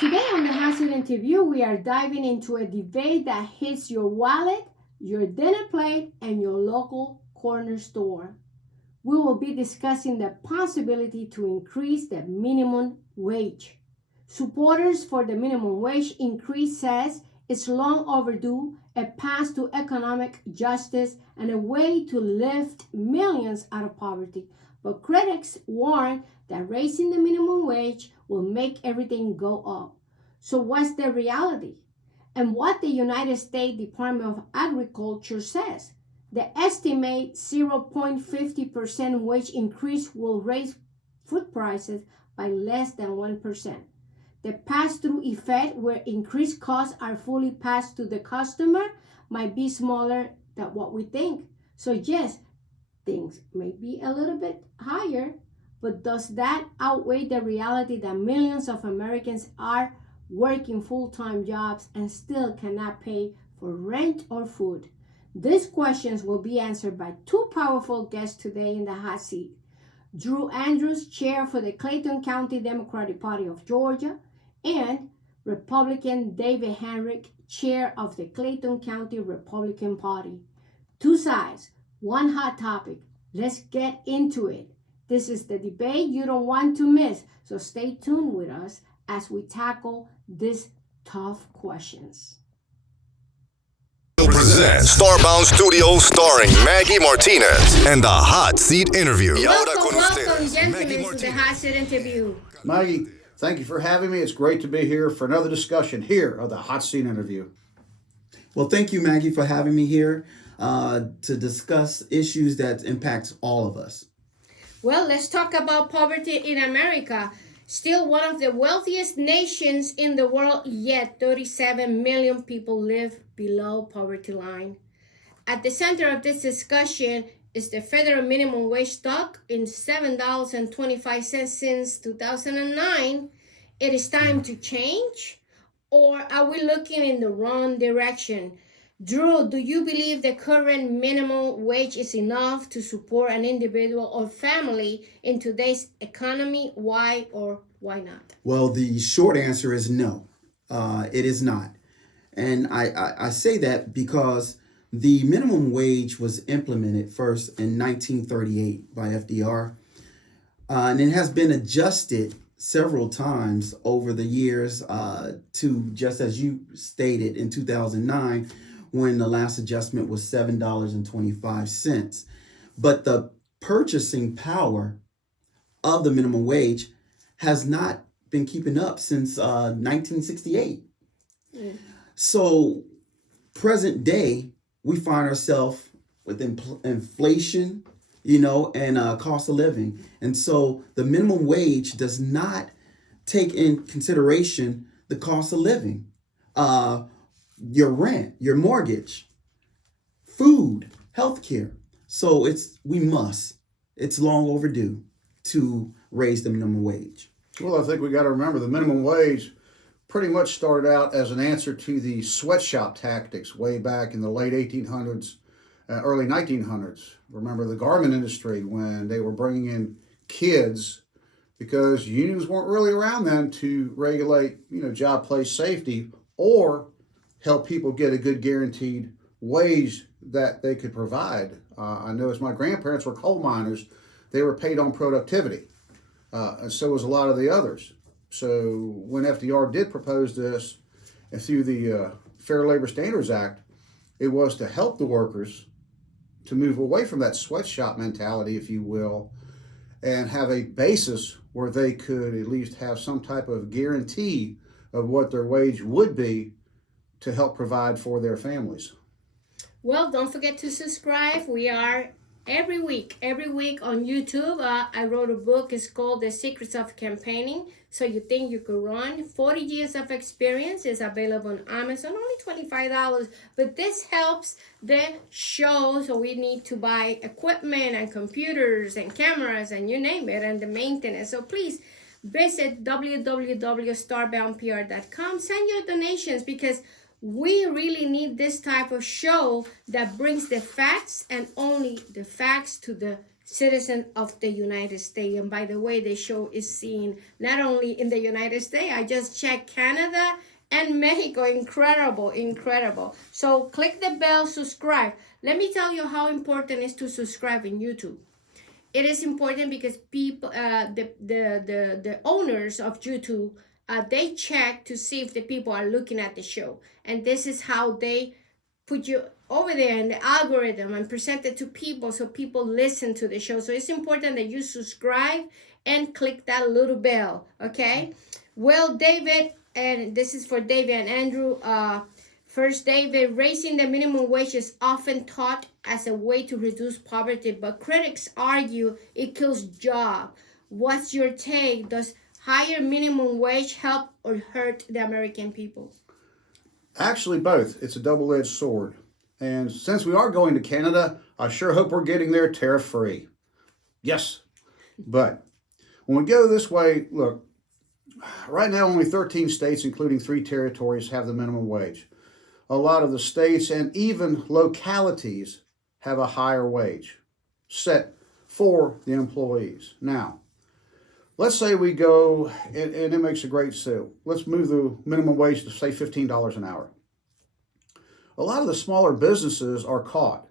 Today on the Hot Seat Interview, we are diving into a debate that hits your wallet, your dinner plate, and your local corner store. We will be discussing the possibility to increase the minimum wage. Supporters for the minimum wage increase says it's long overdue, a path to economic justice, and a way to lift millions out of poverty. But critics warn that raising the minimum wage will make everything go up. So what's the reality? And what the United States Department of Agriculture says? The estimate 0.50% wage increase will raise food prices by less than 1%. The pass-through effect, where increased costs are fully passed to the customer, might be smaller than what we think. So yes, things may be a little bit higher, but does that outweigh the reality that millions of Americans are working full-time jobs and still cannot pay for rent or food? These questions will be answered by two powerful guests today in the hot seat. Drew Andrews, chair for the Clayton County Democratic Party of Georgia, and Republican David Henrich, chair of the Clayton County Republican Party. Two sides, one hot topic. Let's get into it. This is the debate you don't want to miss, so stay tuned with us as we tackle these tough questions. Presents Starbound Studios starring Maggy Martinez and the Hot Seat Interview. Welcome, gentlemen, to the Hot Seat Interview. Maggie, thank you for having me. It's great to be here for another discussion here of the Hot Seat Interview. Well, thank you, Maggie, for having me here to discuss issues that impact all of us. Well, let's talk about poverty in America. Still one of the wealthiest nations in the world, yet 37 million people live below poverty line. At the center of this discussion is the federal minimum wage stuck in $7.25 since 2009. It is time to change, or are we looking in the wrong direction? Drew, do you believe the current minimum wage is enough to support an individual or family in today's economy? Why or why not? Well, the short answer is no, it is not. And I say that because the minimum wage was implemented first in 1938 by FDR, and it has been adjusted several times over the years to, just as you stated, in 2009, when the last adjustment was $7.25. But the purchasing power of the minimum wage has not been keeping up since 1968. So present day, we find ourselves with inflation, and cost of living. And so the minimum wage does not take in consideration the cost of living. Your rent, your mortgage, food, healthcare. So it's long overdue to raise the minimum wage. Well, I think we got to remember the minimum wage pretty much started out as an answer to the sweatshop tactics way back in the late 1800s, early 1900s. Remember the garment industry when they were bringing in kids because unions weren't really around then to regulate, job place safety or help people get a good guaranteed wage that they could provide. I know as my grandparents were coal miners, they were paid on productivity, and so was a lot of the others. So when FDR did propose this, and through the Fair Labor Standards Act, it was to help the workers to move away from that sweatshop mentality, if you will, and have a basis where they could at least have some type of guarantee of what their wage would be to help provide for their families. Well, don't forget to subscribe. We are every week on YouTube. I wrote a book. It's called The Secrets of Campaigning. So you think you could run. 40 years of experience is available on Amazon, only $25. But this helps the show. So we need to buy equipment and computers and cameras and you name it, and the maintenance. So please visit www.starboundpr.com. Send your donations because we really need this type of show that brings the facts and only the facts to the citizen of the United States. And by the way, the show is seen not only in the United States, I just checked Canada and Mexico. Incredible, incredible. So click the bell, subscribe. Let me tell you how important it is to subscribe in YouTube. It is important because people, the owners of YouTube, they check to see if the people are looking at the show. And this is how they put you over there in the algorithm and present it to people so people listen to the show. So it's important that you subscribe and click that little bell, okay? Well, David, and this is for David and Andrew. First, David, raising the minimum wage is often taught as a way to reduce poverty, but critics argue it kills jobs. What's your take? Does higher minimum wage help or hurt the American people? Actually, both. It's a double-edged sword. And since we are going to Canada, I sure hope we're getting there tariff-free. Yes. But when we go this way, look, right now only 13 states, including 3 territories, have the minimum wage. A lot of the states and even localities have a higher wage set for the employees. Now, let's say we go, and it makes a great sale. Let's move the minimum wage to, say, $15 an hour. A lot of the smaller businesses are caught.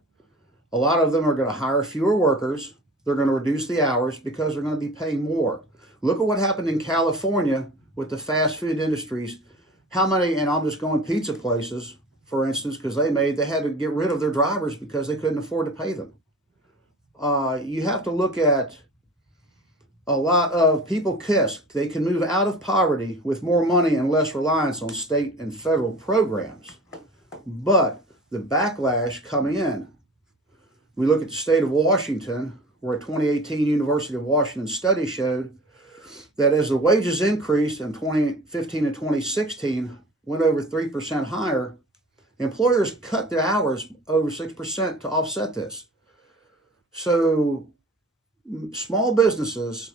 A lot of them are going to hire fewer workers. They're going to reduce the hours because they're going to be paying more. Look at what happened in California with the fast food industries. How many, and I'm just going pizza places, for instance, because they had to get rid of their drivers because they couldn't afford to pay them. You have to look at a lot of people kissed. They can move out of poverty with more money and less reliance on state and federal programs. But the backlash coming in, we look at the state of Washington, where a 2018 University of Washington study showed that as the wages increased in 2015 and 2016, went over 3% higher, employers cut their hours over 6% to offset this. So small businesses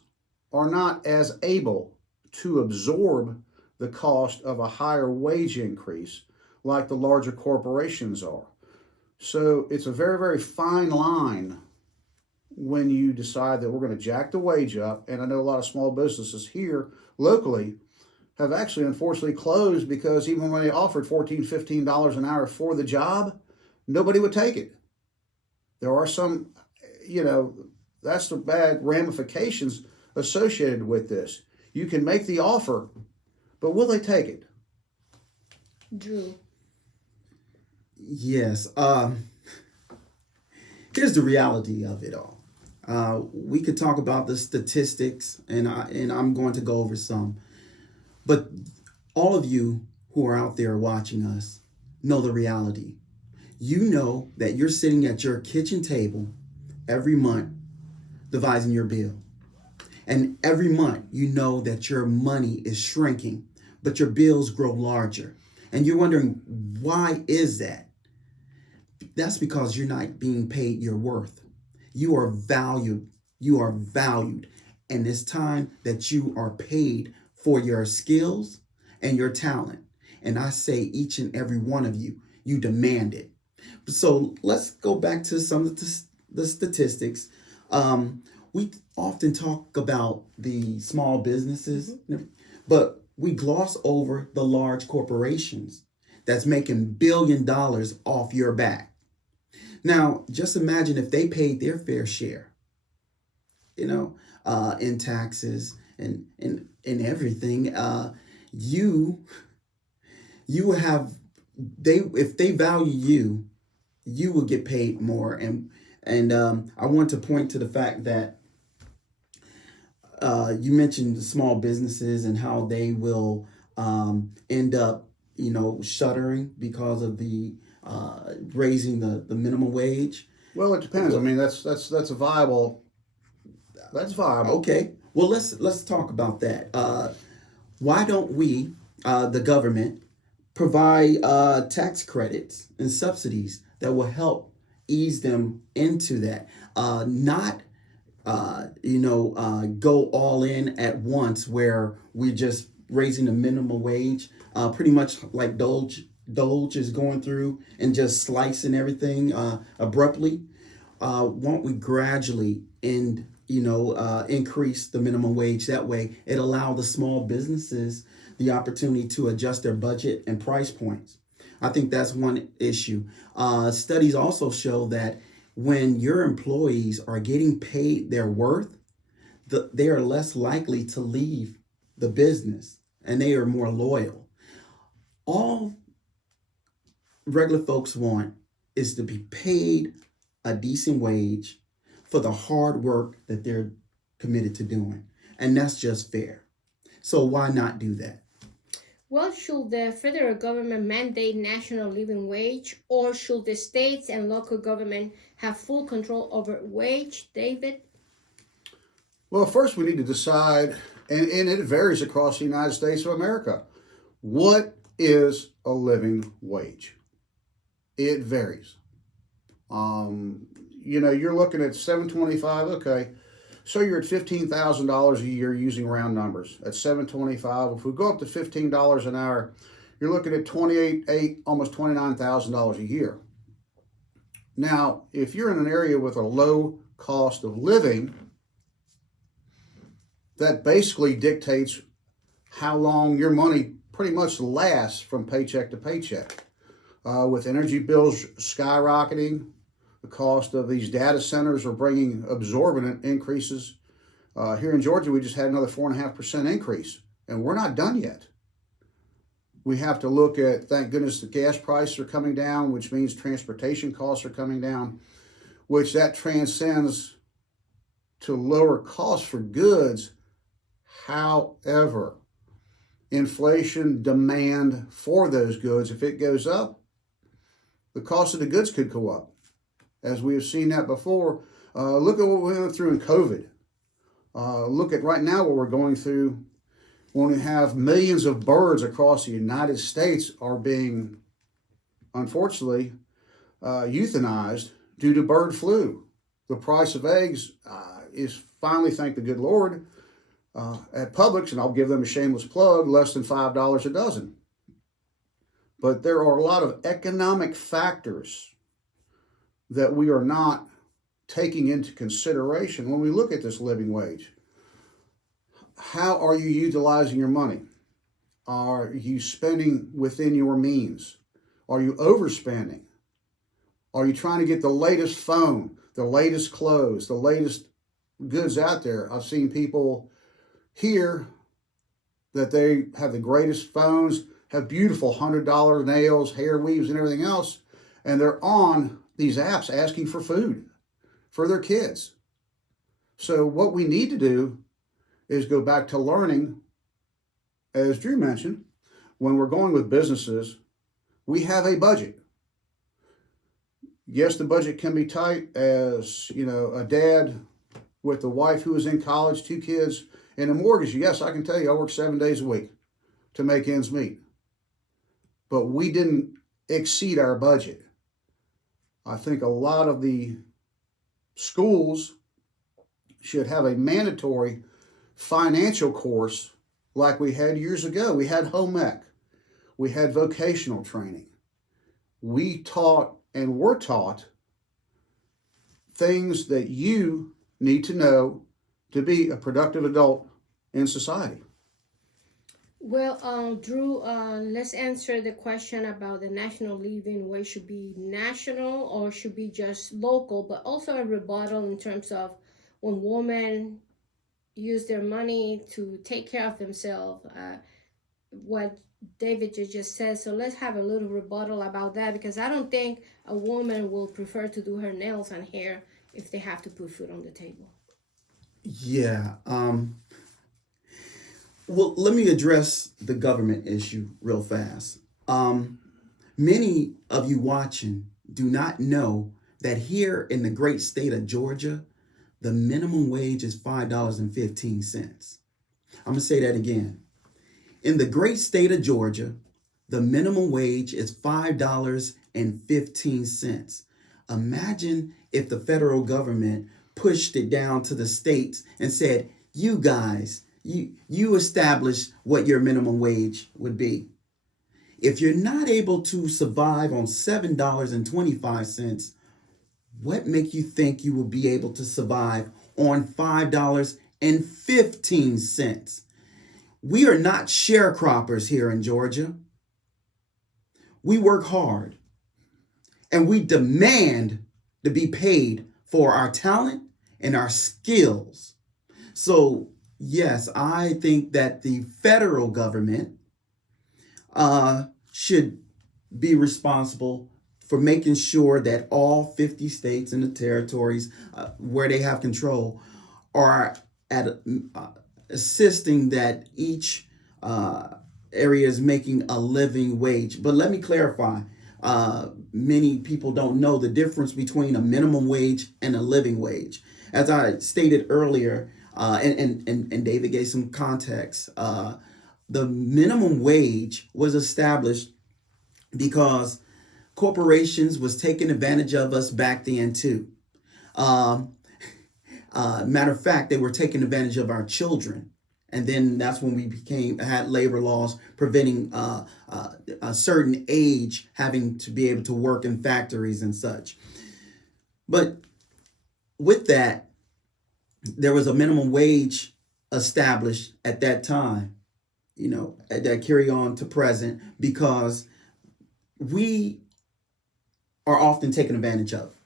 are not as able to absorb the cost of a higher wage increase like the larger corporations are. So it's a very, very fine line when you decide that we're going to jack the wage up. And I know a lot of small businesses here locally have actually unfortunately closed because even when they offered $14, $15 an hour for the job, nobody would take it. There are some, that's the bad ramifications associated with this. You can make the offer, but will they take it? Drew. Yes. Here's the reality of it all. We could talk about the statistics, and I'm going to go over some. But all of you who are out there watching us know the reality. You know that you're sitting at your kitchen table every month devising your bill. And every month you know that your money is shrinking, but your bills grow larger. And you're wondering, why is that? That's because you're not being paid your worth. You are valued. You are valued. And it's time that you are paid for your skills and your talent. And I say each and every one of you, you demand it. So let's go back to some of the statistics. We often talk about the small businesses, but we gloss over the large corporations that's making $1 billion off your back. Now, just imagine if they paid their fair share, in taxes and everything. If they value you, you will get paid more. And I want to point to the fact that you mentioned the small businesses and how they will end up, shuttering because of the raising the minimum wage. Well, it depends. I mean, that's a viable. That's viable. Okay. Well, let's talk about that. Why don't we, the government, provide tax credits and subsidies that will help ease them into that? Not go all in at once where we're just raising the minimum wage, pretty much like Doge is going through and just slicing everything abruptly. won't we gradually increase the minimum wage? That way it allow the small businesses the opportunity to adjust their budget and price points. I think that's one issue. Studies also show that when your employees are getting paid their worth, they are less likely to leave the business and they are more loyal. All regular folks want is to be paid a decent wage for the hard work that they're committed to doing. And that's just fair. So why not do that? Well, should the federal government mandate national living wage, or should the states and local government have full control over wage, David? Well, first we need to decide, and it varies across the United States of America, what is a living wage? It varies. You're looking at $725, okay. So you're at $15,000 a year using round numbers. At $725, if we go up to $15 an hour, you're looking at $28,800, almost $29,000 a year. Now, if you're in an area with a low cost of living, that basically dictates how long your money pretty much lasts from paycheck to paycheck. With energy bills skyrocketing, the cost of these data centers are bringing exorbitant increases. Here in Georgia, we just had another 4.5% increase, and we're not done yet. We have to look at, thank goodness, the gas prices are coming down, which means transportation costs are coming down, which that transcends to lower costs for goods. However, inflation demand for those goods, if it goes up, the cost of the goods could go up. As we have seen that before, look at what we went through in COVID. Look at right now what we're going through when we have millions of birds across the United States are being, unfortunately, euthanized due to bird flu. The price of eggs is finally, thank the good Lord, at Publix, and I'll give them a shameless plug, less than $5 a dozen. But there are a lot of economic factors that we are not taking into consideration when we look at this living wage. How are you utilizing your money? Are you spending within your means? Are you overspending? Are you trying to get the latest phone, the latest clothes, the latest goods out there? I've seen people here that they have the greatest phones, have beautiful $100 nails, hair weaves, and everything else, and they're on these apps asking for food for their kids. So what we need to do is go back to learning, as Drew mentioned, when we're going with businesses, we have a budget. Yes, the budget can be tight. As a dad with a wife who is in college, 2 kids, and a mortgage. Yes, I can tell you I work 7 days a week to make ends meet. But we didn't exceed our budget. I think a lot of the schools should have a mandatory financial course like we had years ago. We had home ec. We had vocational training. We taught and were taught things that you need to know to be a productive adult in society. Well, Drew, let's answer the question about the national living wage should be national or should be just local, but also a rebuttal in terms of when women use their money to take care of themselves, what David just said. So let's have a little rebuttal about that, because I don't think a woman will prefer to do her nails and hair if they have to put food on the table. Yeah. Well, let me address the government issue real fast. Many of you watching do not know that here in the great state of Georgia, the minimum wage is $5.15. I'm going to say that again. In the great state of Georgia, the minimum wage is $5.15. Imagine if the federal government pushed it down to the states and said, you guys, you establish what your minimum wage would be. If you're not able to survive on $7.25, what make you think you will be able to survive on $5.15? We are not sharecroppers here in Georgia. We work hard and we demand to be paid for our talent and our skills. So, yes, I think that the federal government should be responsible for making sure that all 50 states and the territories where they have control are at assisting that each area is making a living wage. But let me clarify. Many people don't know the difference between a minimum wage and a living wage. As I stated earlier, and David gave some context, the minimum wage was established because corporations was taking advantage of us back then too. Matter of fact, they were taking advantage of our children. And then that's when we had labor laws preventing a certain age having to be able to work in factories and such. But with that, there was a minimum wage established at that time, that carry on to present, because we are often taken advantage of.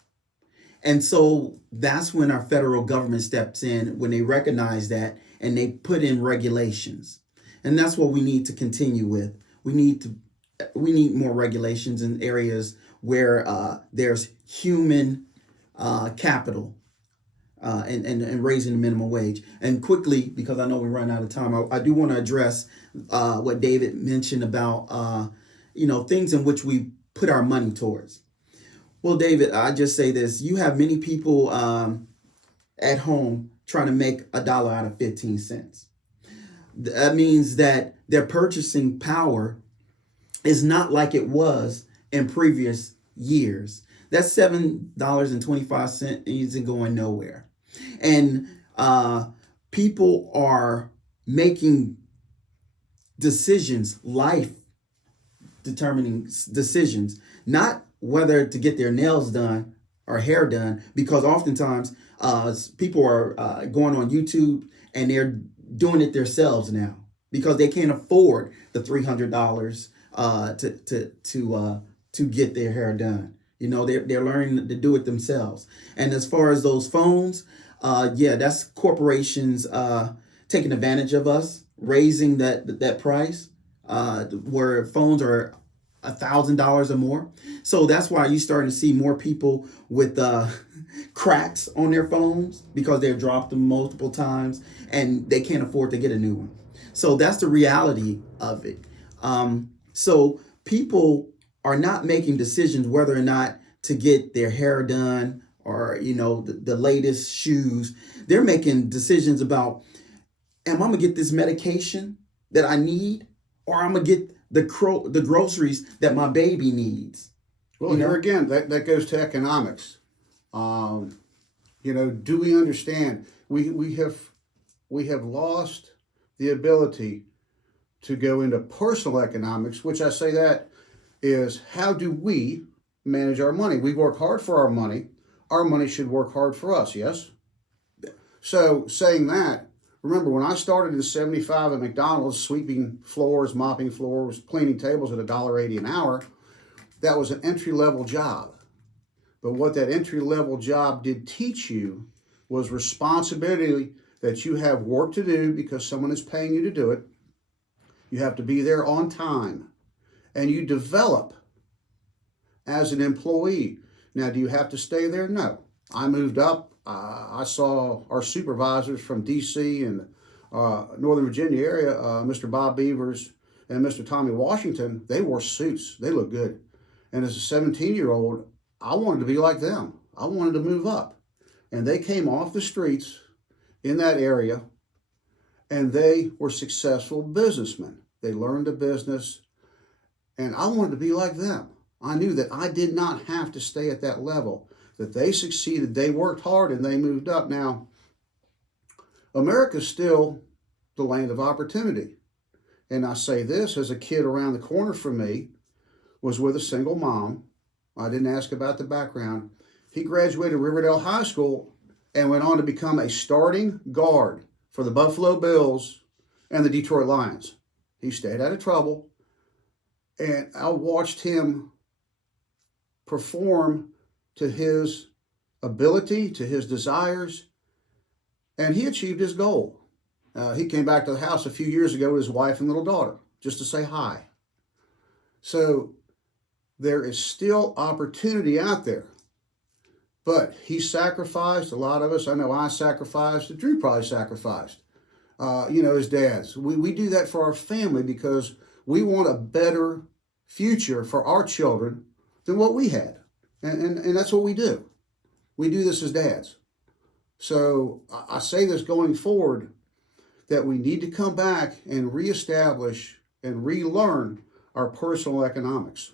And so that's when our federal government steps in, when they recognize that and they put in regulations. And that's what we need to continue with. We need more regulations in areas where there's human capital and raising the minimum wage. And quickly, because I know we're running out of time, I do want to address what David mentioned about things in which we put our money towards. Well, David, I just say this. You have many people at home trying to make $1 out of 15 cents. That means that their purchasing power is not like it was in previous years. That $7.25 isn't going nowhere. And people are making decisions, life determining decisions, not whether to get their nails done or hair done, because oftentimes people are going on YouTube and they're doing it themselves now because they can't afford the $300 to get their hair done. They're learning to do it themselves. And as far as those phones, that's corporations taking advantage of us, raising that price, where phones are $1,000 or more. So that's why you're starting to see more people with cracks on their phones because they've dropped them multiple times and they can't afford to get a new one. So that's the reality of it. So people are not making decisions whether or not to get their hair done or, the latest shoes. They're making decisions about, am I going to get this medication that I need, or I'm going to get the groceries that my baby needs? Well, here again, that goes to economics. Do we understand? We have lost the ability to go into personal economics, which I say that is, how do we manage our money? We work hard for our money. Our money should work hard for us, yes? So saying that, remember when I started in '75 at McDonald's, sweeping floors, mopping floors, cleaning tables at $1.80 an hour, that was an entry-level job. But what that entry-level job did teach you was responsibility, that you have work to do because someone is paying you to do it. You have to be there on time. And you develop as an employee. Now, do you have to stay there? No. I moved up. I saw our supervisors from D.C. and Northern Virginia area, Mr. Bob Beavers and Mr. Tommy Washington. They wore suits. They looked good. And as a 17-year-old, I wanted to be like them. I wanted to move up. And they came off the streets in that area, and they were successful businessmen. They learned the business, and I wanted to be like them. I knew that I did not have to stay at that level, that they succeeded, they worked hard, and they moved up. Now, America's still the land of opportunity. And I say this, as a kid around the corner from me was with a single mom. I didn't ask about the background. He graduated Riverdale High School and went on to become a starting guard for the Buffalo Bills and the Detroit Lions. He stayed out of trouble, and I watched him perform to his ability, to his desires, and he achieved his goal. He came back to the house a few years ago with his wife and little daughter just to say hi. So there is still opportunity out there. But he sacrificed, a lot of us, I know I sacrificed, Drew probably sacrificed, as dads. We do that for our family because we want a better future for our children than what we had. And that's what we do. We do this as dads. So I say this going forward, that we need to come back and reestablish and relearn our personal economics.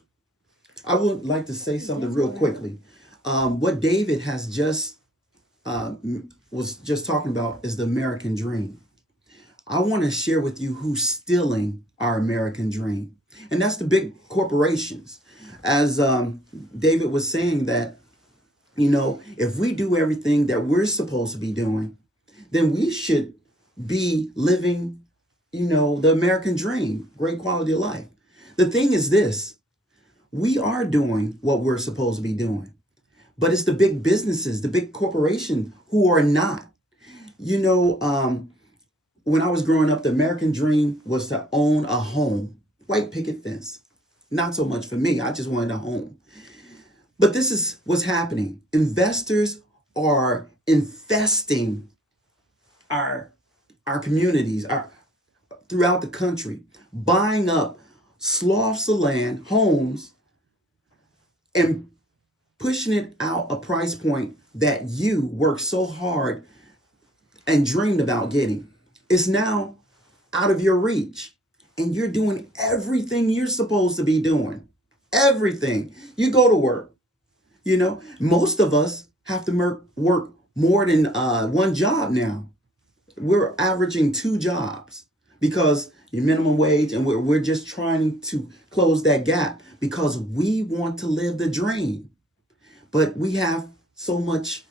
I would like to say something real quickly. What David has was just talking about is the American dream. I want to share with you who's stealing our American dream, and that's the big corporations. As David was saying that, if we do everything that we're supposed to be doing, then we should be living, the American dream, great quality of life. The thing is this, we are doing what we're supposed to be doing, but it's the big businesses, the big corporation who are not. When I was growing up, the American dream was to own a home, white picket fence. Not so much for me. I just wanted a home. But this is what's happening. Investors are infesting our communities throughout the country, buying up swaths of land, homes, and pushing it out a price point that you worked so hard and dreamed about getting. It's now out of your reach, and you're doing everything you're supposed to be doing. Everything. You go to work. Most of us have to work more than one job now. We're averaging 2 jobs because your minimum wage, and we're just trying to close that gap because we want to live the dream. But we have so much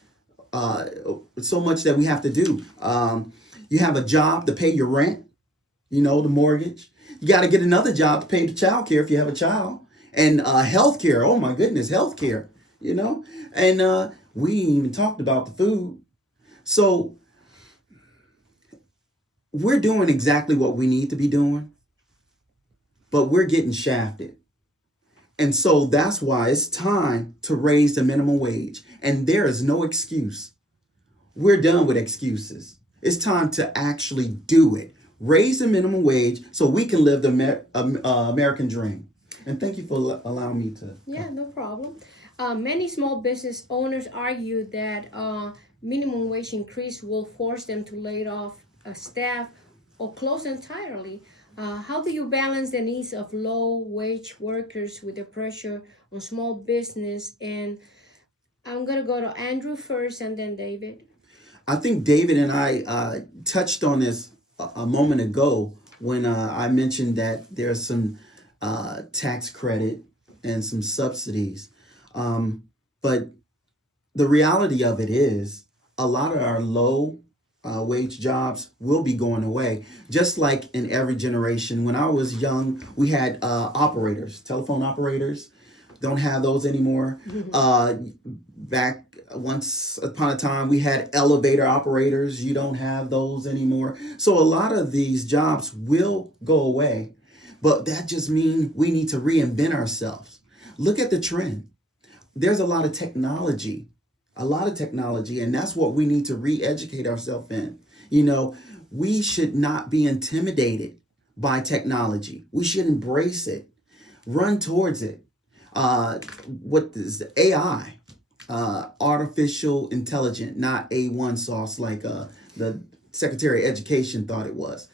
that we have to do. You have a job to pay your rent, the mortgage. You got to get another job to pay the child care if you have a child. And health care. Oh, my goodness, health care, And we ain't even talked about the food. So we're doing exactly what we need to be doing, but we're getting shafted. And so that's why it's time to raise the minimum wage. And there is no excuse. We're done with excuses. It's time to actually do it. Raise the minimum wage so we can live the American dream. And thank you for allowing me to. Yeah, no problem. Many small business owners argue that minimum wage increase will force them to lay off staff or close entirely. How do you balance the needs of low-wage workers with the pressure on small business? And I'm going to go to Andrew first and then David. I think David and I touched on this a moment ago when I mentioned that there's some tax credit and some subsidies. But the reality of it is a lot of our low wage jobs will be going away. Just like in every generation. When I was young, we had operators, telephone operators. Don't have those anymore. Back once upon a time, we had elevator operators. You don't have those anymore. So a lot of these jobs will go away. But that just means we need to reinvent ourselves. Look at the trend. There's a lot of technology, and that's what we need to re-educate ourselves in. We should not be intimidated by technology. We should embrace it, run towards it. What is the AI? Artificial intelligence, not A1 sauce like the Secretary of Education thought it was.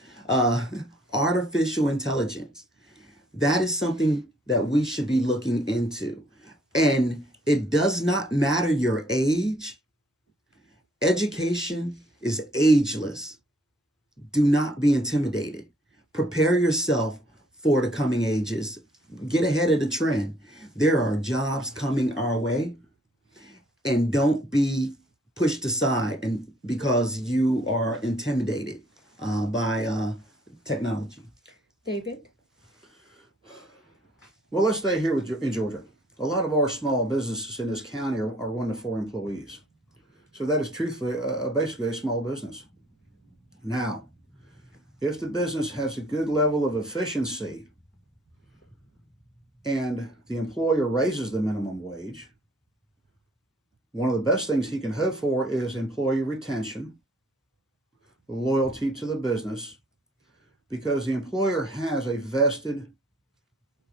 Artificial intelligence. That is something that we should be looking into. And it does not matter your age. Education is ageless. Do not be intimidated. Prepare yourself for the coming ages. Get ahead of the trend. There are jobs coming our way. and don't be pushed aside and because you are intimidated by technology. David? Well, let's stay here in Georgia. A lot of our small businesses in this county are 1 to 4 employees. So that is truthfully basically a small business. Now, if the business has a good level of efficiency and the employer raises the minimum wage, one of the best things he can hope for is employee retention, loyalty to the business, because the employer has a vested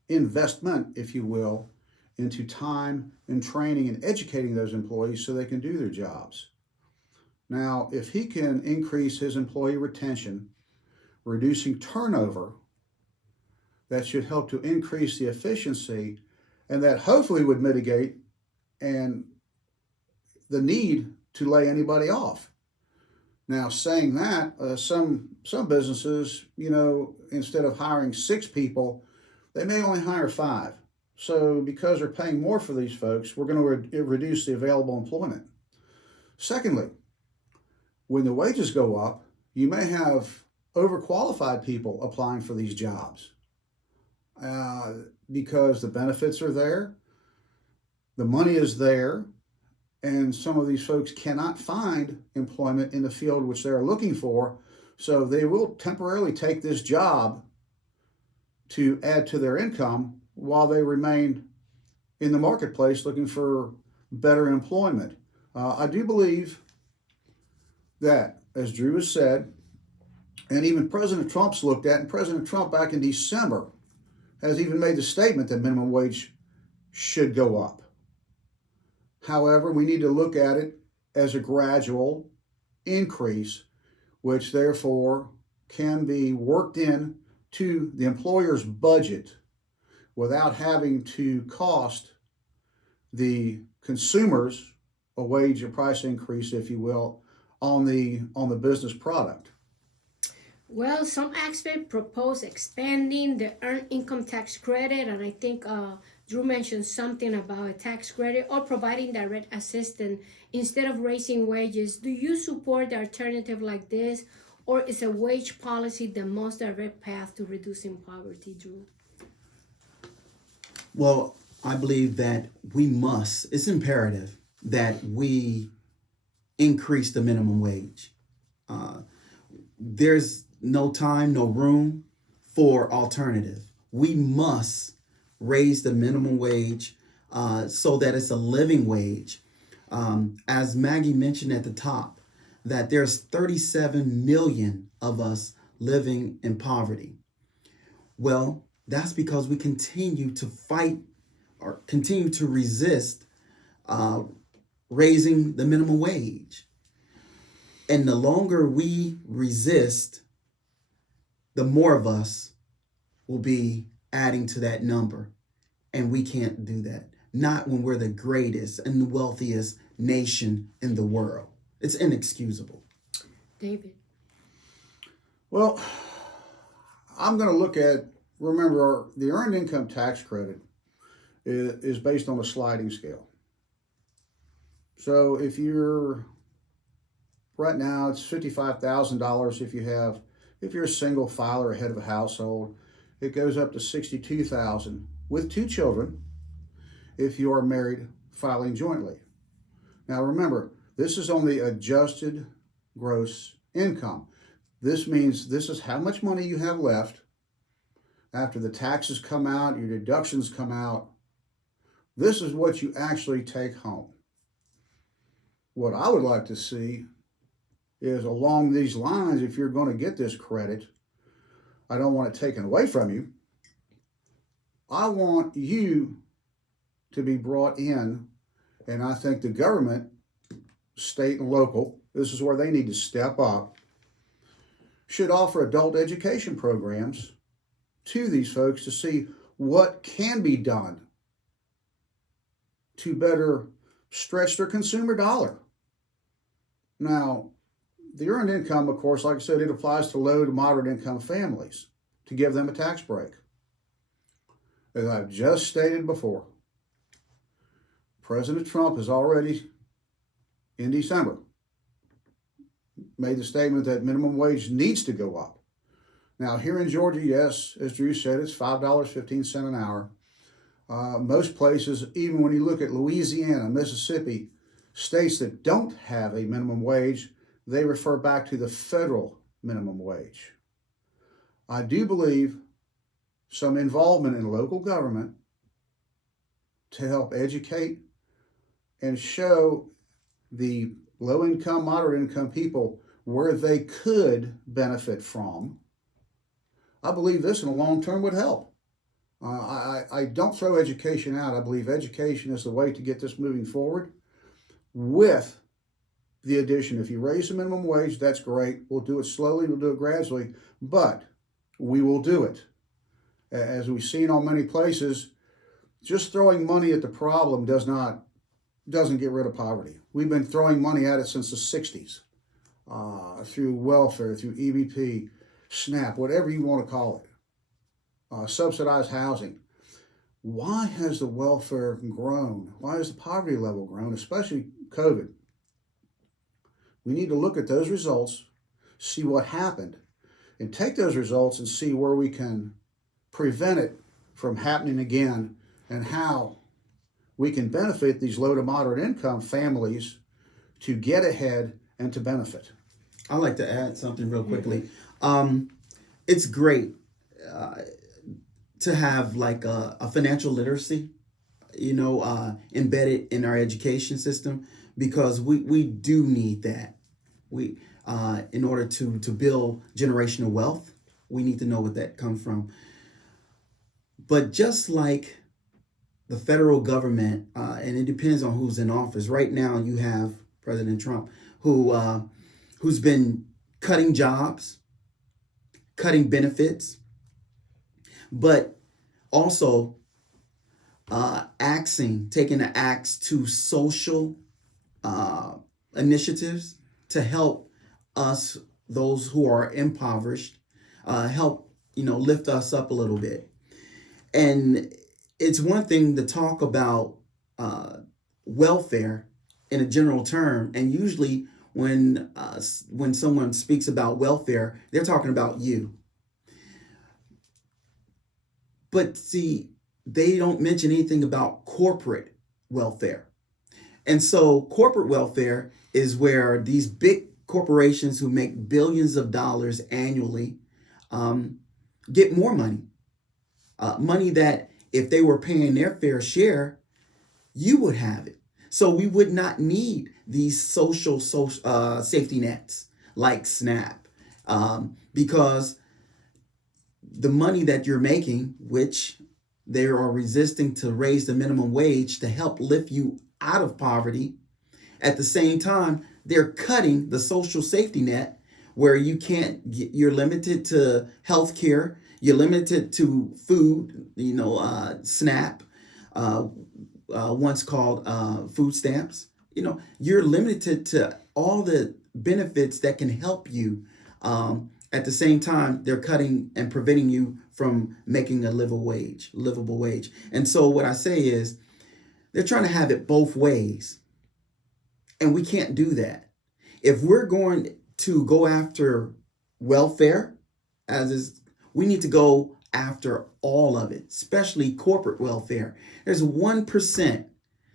investment, if you will, into time and training and educating those employees so they can do their jobs. Now, if he can increase his employee retention, reducing turnover, that should help to increase the efficiency, and that hopefully would mitigate and the need to lay anybody off. Now, saying that, some businesses, instead of hiring 6 people, they may only hire 5. So because they're paying more for these folks, we're going to reduce the available employment. Secondly, when the wages go up, you may have overqualified people applying for these jobs because the benefits are there, the money is there, and some of these folks cannot find employment in the field which they're looking for, so they will temporarily take this job to add to their income while they remain in the marketplace looking for better employment. I do believe that, as Drew has said, and even President Trump's looked at, and President Trump back in December has even made the statement that minimum wage should go up. However, we need to look at it as a gradual increase, which therefore can be worked in to the employer's budget without having to cost the consumers a wage or price increase, if you will, on the business product. Well, some experts propose expanding the earned income tax credit, and I think Drew mentioned something about a tax credit or providing direct assistance instead of raising wages. Do you support the alternative like this, or is a wage policy the most direct path to reducing poverty, Drew? Well, I believe that it's imperative that we increase the minimum wage. There's no time, no room for alternative. We must raise the minimum wage so that it's a living wage. As Maggie mentioned at the top, that there's 37 million of us living in poverty. Well, that's because we continue to fight or continue to resist raising the minimum wage. And the longer we resist, the more of us will be adding to that number. And we can't do that. Not when we're the greatest and the wealthiest nation in the world. It's inexcusable. David? Well, I'm going to look at, remember, the earned income tax credit is based on a sliding scale. So if you're, right now it's $55,000 if you're a single filer or head of a household. It goes up to $62,000 with 2 children if you are married filing jointly. Now remember, this is only adjusted gross income. This means this is how much money you have left after the taxes come out, your deductions come out. This is what you actually take home. What I would like to see is along these lines, if you're going to get this credit, I don't want it taken away from you. I want you to be brought in, and I think the government, state and local, this is where they need to step up, should offer adult education programs to these folks to see what can be done to better stretch their consumer dollar. Now, the earned income, of course, like I said, it applies to low to moderate income families to give them a tax break. As I've just stated before, President Trump has already in December made the statement that minimum wage needs to go up. Now, here in Georgia, yes, as Drew said, it's $5.15 an hour. Most places, even when you look at Louisiana, Mississippi, states that don't have a minimum wage, they refer back to the federal minimum wage. I do believe some involvement in local government to help educate and show the low-income, moderate-income people where they could benefit from. I believe this in the long term would help. I don't throw education out. I believe education is the way to get this moving forward with the addition. If you raise the minimum wage, that's great. We'll do it slowly, we'll do it gradually, but we will do it. As we've seen on many places, just throwing money at the problem doesn't get rid of poverty. We've been throwing money at it since the 60s, through welfare, through EBP, SNAP, whatever you want to call it, subsidized housing. Why has the welfare grown? Why has the poverty level grown, especially COVID? We need to look at those results, see what happened, and take those results and see where we can prevent it from happening again and how we can benefit these low to moderate income families to get ahead and to benefit. I'd like to add something real quickly. It's great to have like a financial literacy, embedded in our education system, because we do need that. We in order to build generational wealth, we need to know what that comes from. But just like the federal government, and it depends on who's in office. Right now, you have President Trump, who's been cutting jobs, cutting benefits, but also taking the axe to social initiatives to help us, those who are impoverished, help lift us up a little bit. And it's one thing to talk about welfare in a general term, and usually when someone speaks about welfare, they're talking about you. But see, they don't mention anything about corporate welfare. And so corporate welfare is where these big corporations who make billions of dollars annually get more money. Money that if they were paying their fair share, you would have it. So we would not need these social safety nets like SNAP, because the money that you're making, which they are resisting to raise the minimum wage to help lift you out of poverty, at the same time, they're cutting the social safety net where you're limited to health care, you're limited to food, SNAP, once called food stamps. You're limited to all the benefits that can help you. At the same time, they're cutting and preventing you from making a livable wage. And so what I say is they're trying to have it both ways. And we can't do that. If we're going to go after welfare, we need to go after all of it, especially corporate welfare. There's 1%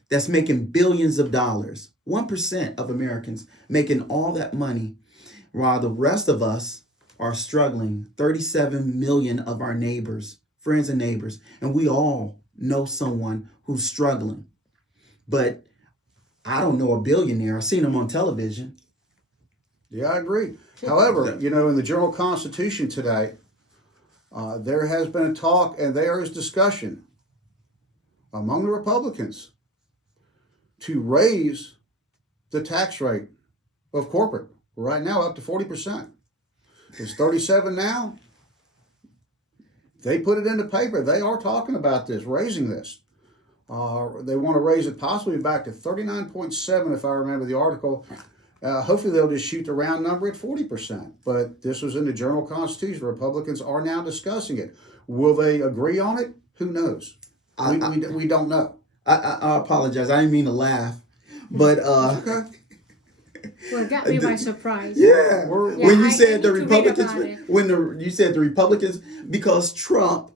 that's making billions of dollars, 1% of Americans making all that money, while the rest of us are struggling. 37 million of our neighbors, friends and neighbors, and we all know someone who's struggling. But I don't know a billionaire. I've seen them on television. Yeah, I agree. However, in the General Constitution today, there has been a talk and there is discussion among the Republicans to raise the tax rate of corporate. Right now, up to 40%. It's 37 now. They put it in the paper. They are talking about this, raising this. They want to raise it possibly back to 39.7, if I remember the article. Hopefully they'll just shoot the round number at 40%. But this was in the General Constitution. Republicans are now discussing it. Will they agree on it? Who knows? We don't know. I apologize. I didn't mean to laugh. But okay. Well, it got me by surprise. Yeah. We're- Yeah, When you I said need the to read Republicans, about it. you said the Republicans, because Trump,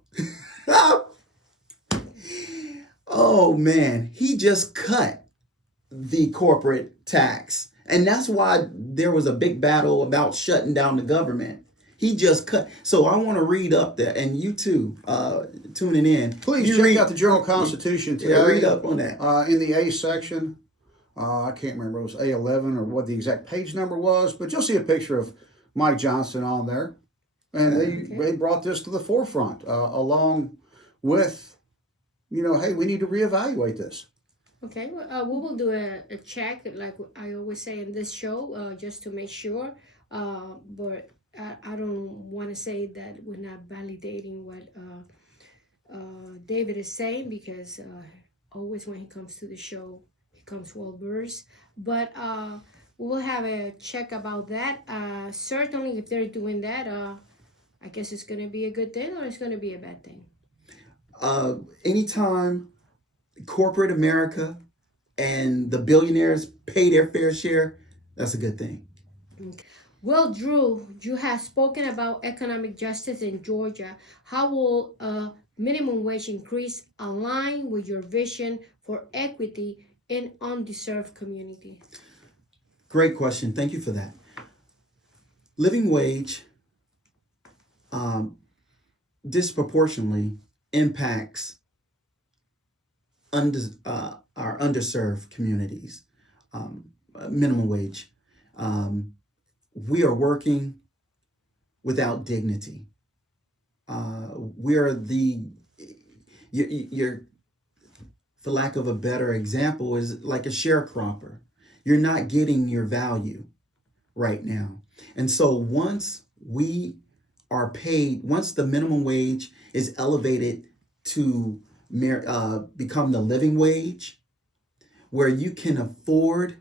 oh man, he just cut the corporate tax. And that's why there was a big battle about shutting down the government. He just cut. So I want to read up there, and you too, tuning in. Please you check out the Journal Constitution today. Yeah, read up on that. In the A section. I can't remember, it was A11 or what the exact page number was, but you'll see a picture of Mike Johnson on there. And they brought this to the forefront, along with, hey, we need to reevaluate this. Okay, well, we will do a check, like I always say in this show, just to make sure. But I don't want to say that we're not validating what David is saying, because always when he comes to the show, he comes well versed. But we will have a check about that. Certainly, if they're doing that, I guess it's going to be a good thing, or it's going to be a bad thing. Anytime corporate America and the billionaires pay their fair share, that's a good thing. Okay. Well, Drew, you have spoken about economic justice in Georgia. How will a minimum wage increase align with your vision for equity in undeserved communities? Great question. Thank you for that. Living wage disproportionately impacts our underserved communities. Minimum wage. We are working without dignity. We are you're, for lack of a better example, is like a sharecropper. You're not getting your value right now. And so once we are paid, once the minimum wage is elevated to become the living wage, where you can afford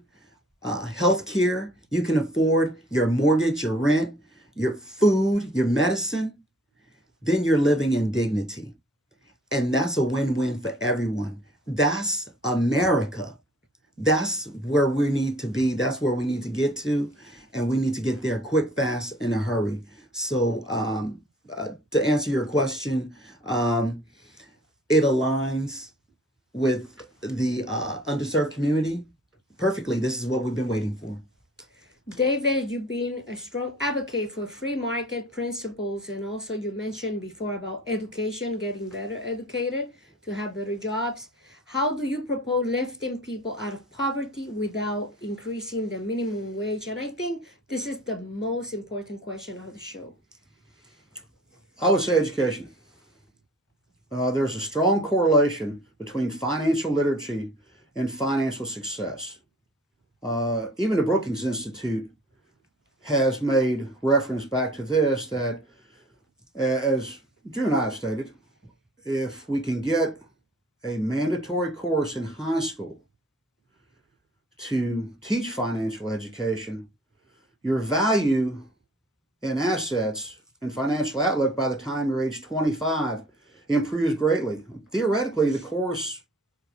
health care, you can afford your mortgage, your rent, your food, your medicine, then you're living in dignity. And that's a win-win for everyone. That's America. That's where we need to be. That's where we need to get to. And we need to get there quick, fast, in a hurry. So to answer your question, it aligns with the underserved community perfectly. This is what we've been waiting for. David, you've been a strong advocate for free market principles, and also you mentioned before about education, getting better educated to have better jobs. How do you propose lifting people out of poverty without increasing the minimum wage? And I think this is the most important question of the show. I would say education. There's a strong correlation between financial literacy and financial success. Even the Brookings Institute has made reference back to this, that as Drew and I have stated, if we can get a mandatory course in high school to teach financial education, your value in assets and financial outlook by the time you're age 25 improves greatly. Theoretically, the course,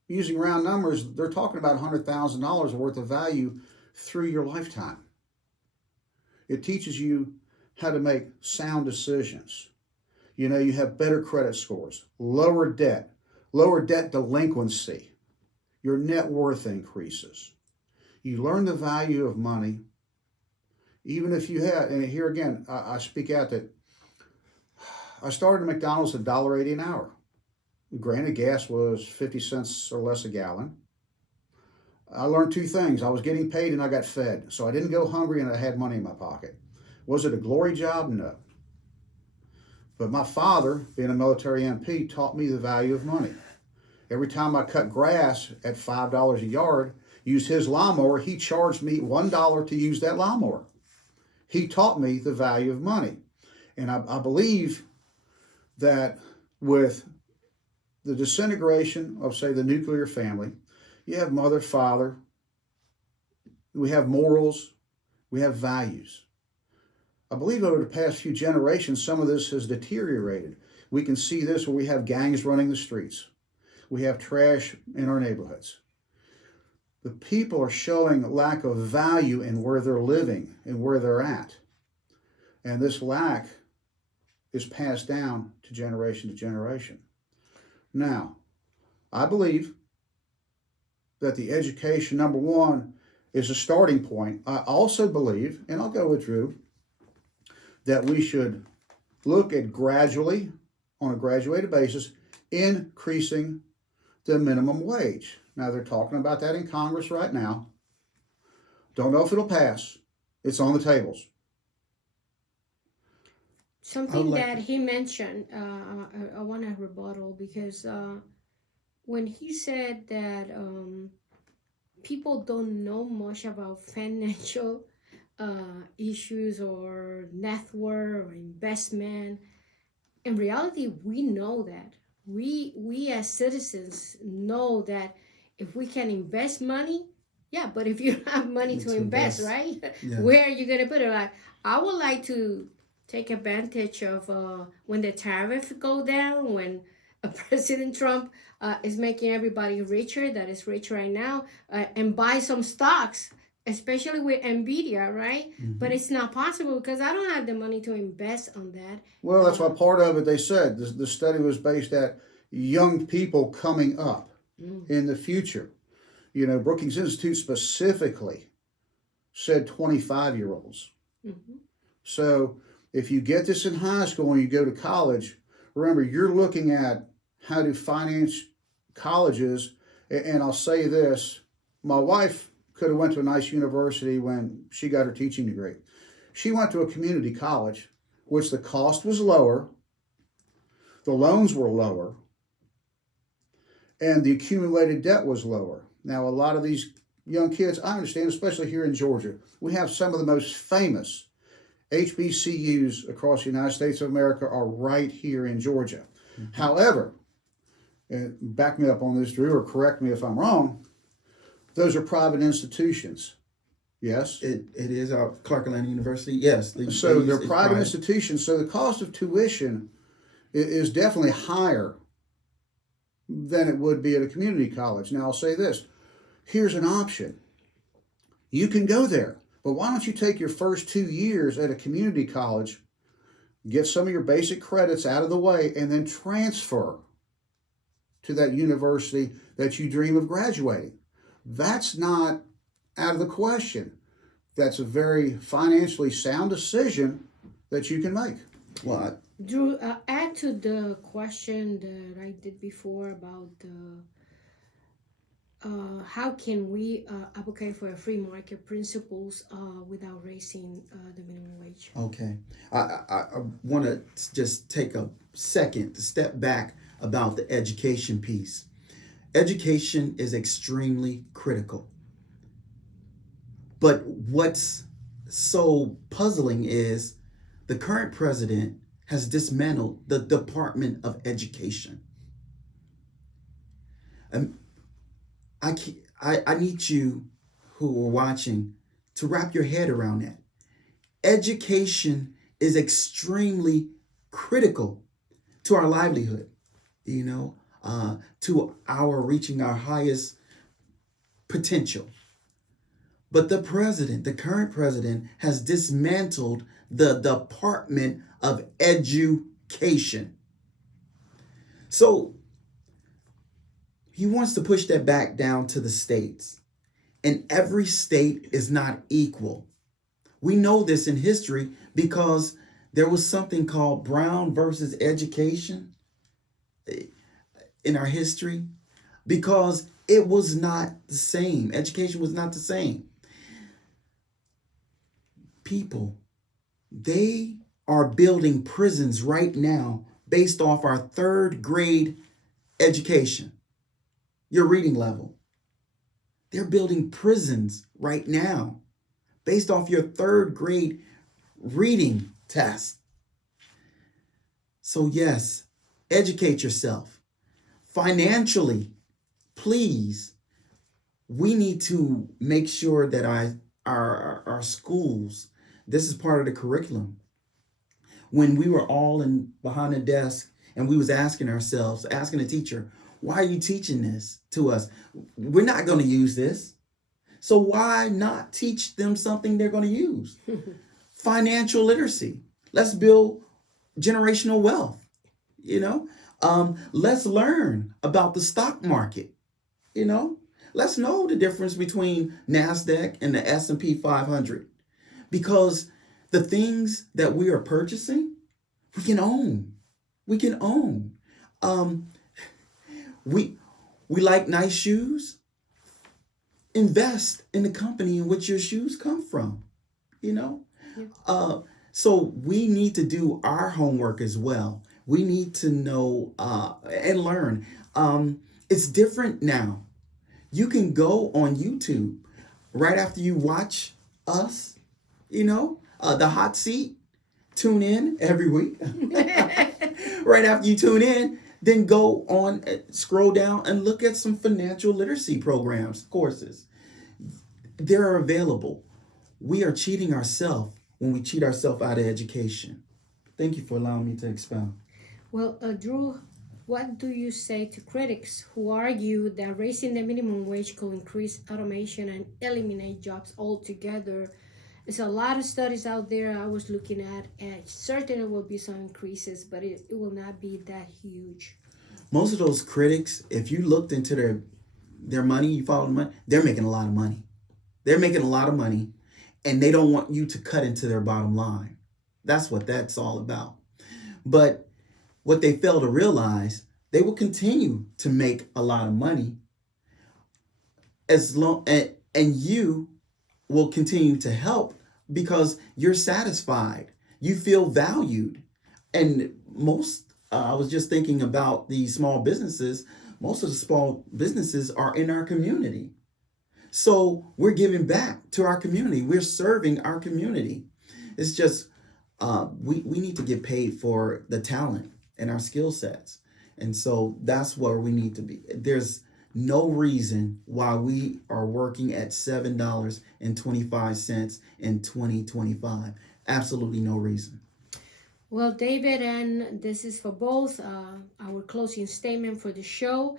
using round numbers, they're talking about $100,000 worth of value through your lifetime. It teaches you how to make sound decisions. You have better credit scores, lower debt delinquency. Your net worth increases. You learn the value of money. Even if you have, and here again, I speak out that I started at McDonald's at $1.80 an hour. Granted, gas was 50 cents or less a gallon. I learned two things. I was getting paid and I got fed. So I didn't go hungry and I had money in my pocket. Was it a glory job? No. But my father, being a military MP, taught me the value of money. Every time I cut grass at $5 a yard, used his lawnmower, he charged me $1 to use that lawnmower. He taught me the value of money. And I believe that with the disintegration of, say, the nuclear family, you have mother, father, we have morals, we have values. I believe over the past few generations, some of this has deteriorated. We can see this where we have gangs running the streets. We have trash in our neighborhoods. the people are showing a lack of value in where they're living and where they're at. And this lack is passed down to generation. Now, I believe that the education, number one, is a starting point. I also believe, and I'll go with Drew, that we should look at gradually, on a graduated basis, increasing the minimum wage. Now, they're talking about that in Congress right now. Don't know if it'll pass. It's on the tables. Something that he mentioned, I want to rebuttal because when he said that people don't know much about financial issues or net worth or investment, in reality, we know that. We as citizens know that if we can invest money, yeah, but if you don't have money to invest, right? Yeah. Where are you going to put it? Like, I would like to take advantage of when the tariffs go down, when President Trump is making everybody richer, that is rich right now, and buy some stocks, especially with Nvidia, right? Mm-hmm. But it's not possible because I don't have the money to invest on that. Well, that's why part of it, they said, the study was based at young people coming up in the future. You know, Brookings Institute specifically said 25-year-olds. Mm-hmm. So if you get this in high school and you go to college, remember, you're looking at how to finance colleges. And I'll say this, my wife could have went to a nice university when she got her teaching degree. She went to a community college, which the cost was lower, the loans were lower, and the accumulated debt was lower. Now, a lot of these young kids, I understand, especially here in Georgia, we have some of the most famous HBCUs across the United States of America are right here in Georgia. Mm-hmm. However, and back me up on this, Drew, or correct me if I'm wrong, those are private institutions. Yes? It is our Clark Atlanta University. Yes. So they're private institutions. So the cost of tuition is definitely higher than it would be at a community college. Now, I'll say this. Here's an option. You can go there, but why don't you take your first 2 years at a community college, get some of your basic credits out of the way, and then transfer to that university that you dream of graduating. That's not out of the question. That's a very financially sound decision that you can make. Well, Drew, add to the question that I did before about how can we advocate for free market principles without raising the minimum wage? Okay. I want to just take a second to step back about the education piece. Education is extremely critical. But what's so puzzling is the current president has dismantled the Department of Education. I need you who are watching to wrap your head around that. Education is extremely critical to our livelihood, to our reaching our highest potential. But the current president, has dismantled the Department of Education. So he wants to push that back down to the states. And every state is not equal. We know this in history because there was something called Brown versus Education in our history, because it was not the same. Education was not the same. People, they are building prisons right now based off our third grade education, your reading level. They're building prisons right now based off your third grade reading test. So yes, educate yourself. Financially, please, we need to make sure that our schools, this is part of the curriculum. When we were all behind the desk and we was asking the teacher, why are you teaching this to us? We're not going to use this. So why not teach them something they're going to use? Financial literacy. Let's build generational wealth. You know, let's learn about the stock market. You know, let's know the difference between NASDAQ and the S&P 500, because the things that we are purchasing, we can own. We can own. We like nice shoes. Invest in the company in which your shoes come from. You know, so we need to do our homework as well. We need to know and learn. It's different now. You can go on YouTube right after you watch us, you know, the hot seat. Tune in every week. Right after you tune in, then go on, scroll down and look at some financial literacy programs, courses. They're available. We are cheating ourselves when we cheat ourselves out of education. Thank you for allowing me to expound. Well, Drew, what do you say to critics who argue that raising the minimum wage could increase automation and eliminate jobs altogether? There's a lot of studies out there I was looking at, and certainly will be some increases, but it will not be that huge. Most of those critics, if you looked into their money, you follow the money, they're making a lot of money. They're making a lot of money, and they don't want you to cut into their bottom line. That's what that's all about. But what they fail to realize, they will continue to make a lot of money as long, and you will continue to help because you're satisfied. You feel valued. And I was just thinking about the small businesses. Most of the small businesses are in our community. So we're giving back to our community. We're serving our community. It's just, we need to get paid for the talent and our skill sets. And so that's where we need to be. There's no reason why we are working at $7.25 in 2025. Absolutely no reason. Well, David, and this is for both our closing statement for the show.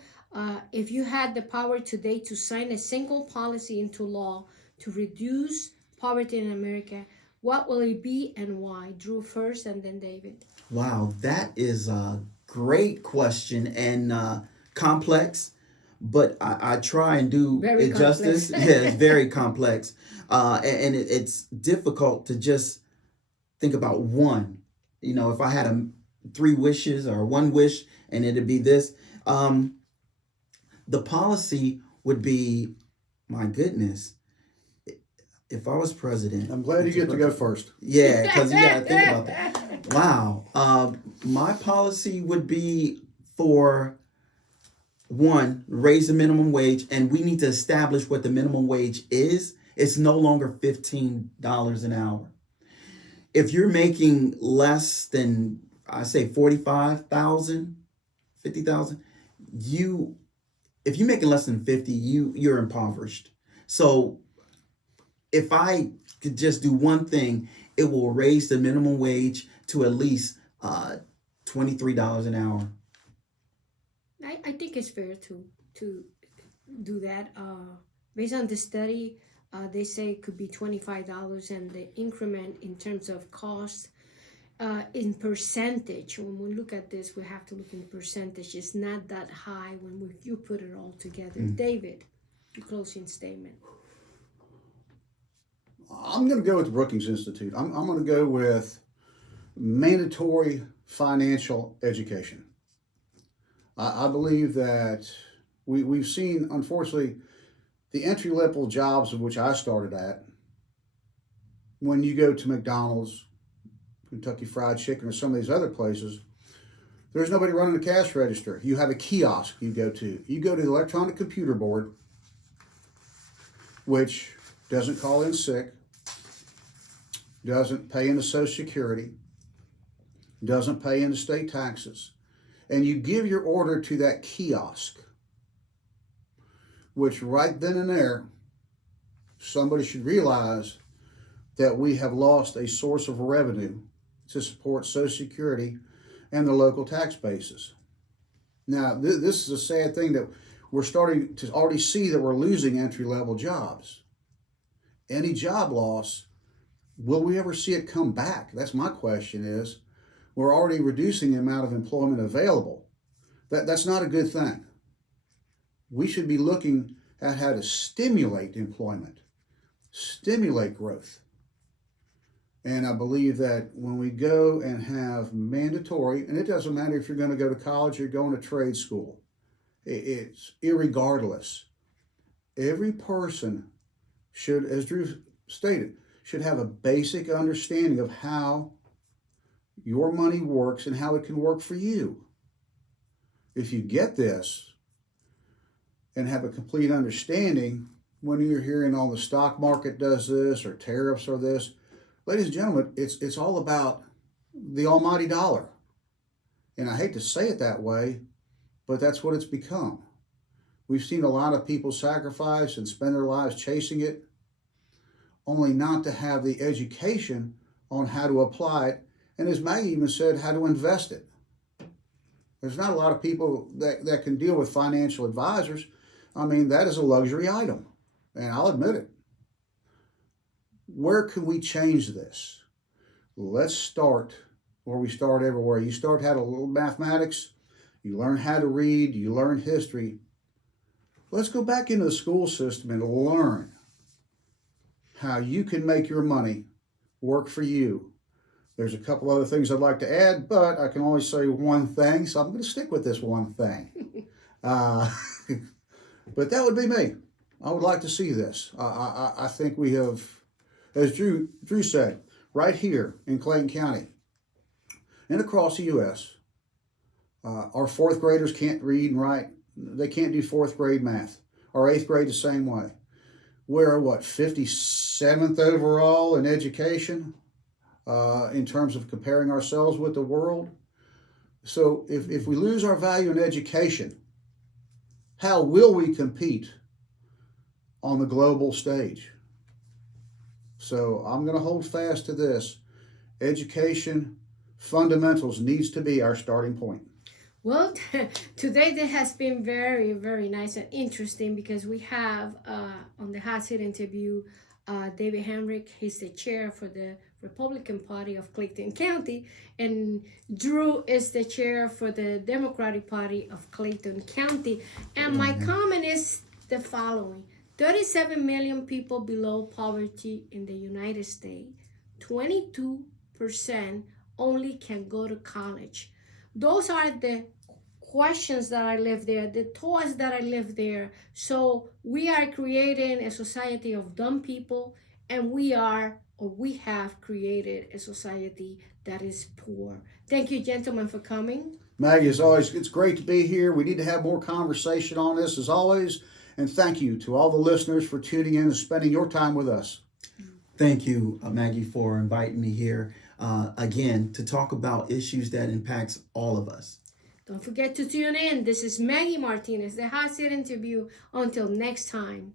If you had the power today to sign a single policy into law to reduce poverty in America, what will it be and why? Drew first and then David. Wow, that is a great question and complex, but I try and do it justice. Yeah, it's very complex. And it's difficult to just think about one. You know, if I had 3 wishes or one wish and it'd be this, the policy would be, my goodness, if I was president. I'm glad you get to go first. Yeah, because you got to think about that. Wow. My policy would be for, one, raise the minimum wage, and we need to establish what the minimum wage is. It's no longer $15 an hour. If you're making less than, I say, $45,000, $50,000, if you're making less than 50, you're impoverished. So if I could just do one thing, it will raise the minimum wage to at least $23 an hour. I think it's fair to do that. Based on the study, they say it could be $25, and the increment in terms of cost in percentage. When we look at this, we have to look in percentage. It's not that high when you put it all together. David, your closing statement. I'm going to go with the Brookings Institute. I'm going to go with mandatory financial education. I believe that we've seen, unfortunately, the entry-level jobs of which I started at, when you go to McDonald's, Kentucky Fried Chicken, or some of these other places, there's nobody running a cash register. You have a kiosk you go to. You go to the electronic computer board, which doesn't call in sick, doesn't pay into Social Security, doesn't pay into state taxes, and you give your order to that kiosk, which right then and there, somebody should realize that we have lost a source of revenue to support Social Security and the local tax bases. Now, this is a sad thing that we're starting to already see that we're losing entry-level jobs. any job loss, will we ever see it come back? That's my question is, we're already reducing the amount of employment available. That's not a good thing. We should be looking at how to stimulate employment, stimulate growth. And I believe that when we go and have mandatory, and it doesn't matter if you're going to go to college or going to trade school, it's irregardless. Every person should, as Drew stated, should have a basic understanding of how your money works and how it can work for you. If you get this and have a complete understanding, when you're hearing all the stock market does this or tariffs or this, ladies and gentlemen, it's all about the almighty dollar. And I hate to say it that way, but that's what it's become. We've seen a lot of people sacrifice and spend their lives chasing it, only not to have the education on how to apply it. And as Maggie even said, how to invest it. There's not a lot of people that can deal with financial advisors. I mean, that is a luxury item, and I'll admit it. Where can we change this? Let's start where we start everywhere. You start how to learn mathematics, you learn how to read, you learn history. Let's go back into the school system and learn how you can make your money work for you. There's a couple other things I'd like to add, but I can only say one thing, so I'm going to stick with this one thing. But that would be me. I would like to see this. I think we have, as Drew said, right here in Clayton County and across the U.S., our fourth graders can't read and write. They can't do fourth grade math. Our eighth grade the same way. We're 57th overall in education in terms of comparing ourselves with the world. So if we lose our value in education, how will we compete on the global stage? So I'm going to hold fast to this. Education fundamentals needs to be our starting point. Well, today that has been very, very nice and interesting because we have on the hot seat interview David Hamrick. He's the chair for the Republican Party of Clayton County, and Drew is the chair for the Democratic Party of Clayton County. And my comment is the following: 37 million people below poverty in the United States. 22% only can go to college. Those are the questions that I live there, the thoughts that I live there. So we are creating a society of dumb people, and we have created a society that is poor. Thank you, gentlemen, for coming. Maggie, as always, it's great to be here. We need to have more conversation on this, as always. And thank you to all the listeners for tuning in and spending your time with us. Thank you, Maggie, for inviting me here again to talk about issues that impacts all of us. Don't forget to tune in. This is Maggy Martinez, the hot seat interview. Until next time.